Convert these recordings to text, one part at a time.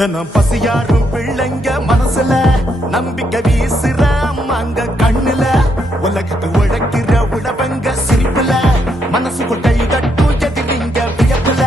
தினம் பசியாரும் பிள்ளைங்க மனசுல நம்பிக்கை வீசுற அம்மாங்க கண்ணுல உலகத்தை உழைக்கிற உழவங்க சிரிப்புல மனசு கொட்டை தட்டும் எதிரிங்க வியப்புல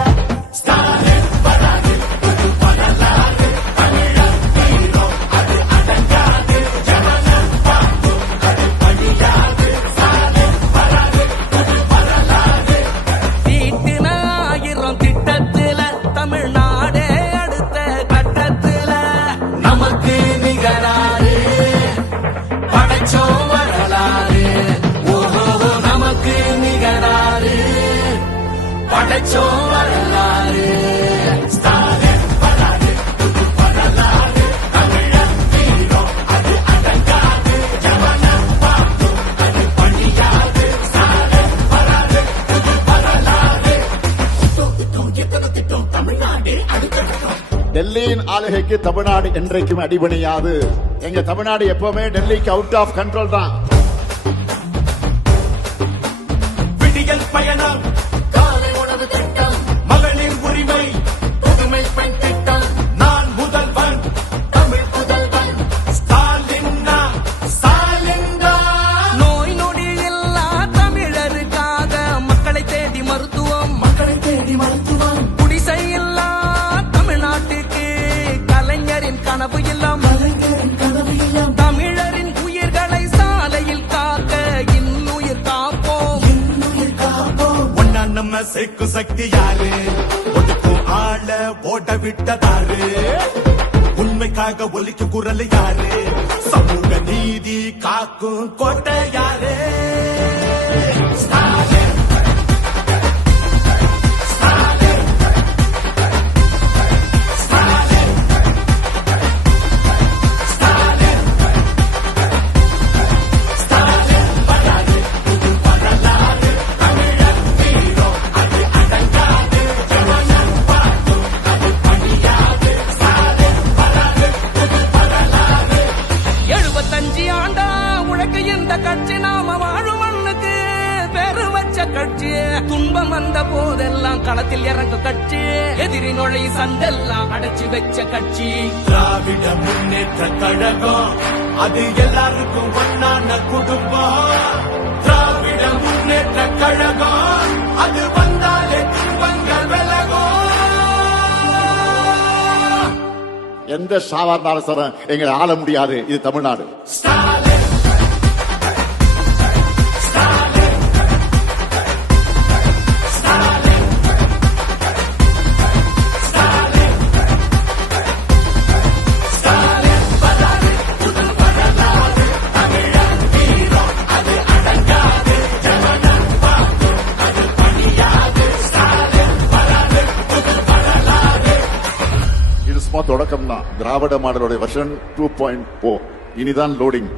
டெல்லியின் ஆளுகைக்கு தமிழ்நாடு என்றைக்கும் அடிபணியாது. எங்க தமிழ்நாடு எப்பவுமே டெல்லிக்கு அவுட் ஆஃப் கண்ட்ரோல் தான். விடியல் பயணம், காலை உணவு திட்டம், மகளிர் உரிமை, புதுமை பெண் திட்டம், நான் முதல்வன், தமிழ் புதல்வன், ஸ்டாலின்னா, ஸ்டாலின்னா. நோய் நொடி இல்லா தமிழருக்காக மக்களை தேடி மருத்துவம், மக்களை தேடி மருத்துவம், குடிசை இல்லா தமிழ்நாட்டுக்கு கலைஞரின் கனவு இல்லம், கலைஞரின் கனவு இல்லம், தமிழரின் உயிர்களை சாலையில் காக்க இன்னுயிர் காப்போம், இன்னுயிர் காப்போம். ஒன்னா நம்ம சேர்க்கும் சக்தி யாரு, ஒதுக்கும் ஆள ஓட விட்டதாரு, உண்மைக்காக ஒலிக்கும் குரல் யாரு, சமூக நீதி காக்கும் கோட்டை யாரு. கட்சி நாம வாழும் மண்ணுக்கு பெரு வச்ச கட்சி, துன்பம் வந்த போதெல்லாம் களத்தில் இறங்க கட்சி, எதிரி நுழை சண்டெல்லாம் அடைச்சு வச்ச கட்சி திராவிட முன்னேற்ற கழகம், அது எல்லாருக்கும் ஒன்னான குடும்பம். திராவிட முன்னேற்ற கழகம், அது வந்தாலே துன்பங்கள் விலகும். எந்த சாதாரண அரசரும் எங்களை ஆள முடியாது. இது தமிழ்நாடு. தொடக்கம் தான். திராவிட மாடலோட வெர்ஷன் 2.0 இனிதான் லோடிங்.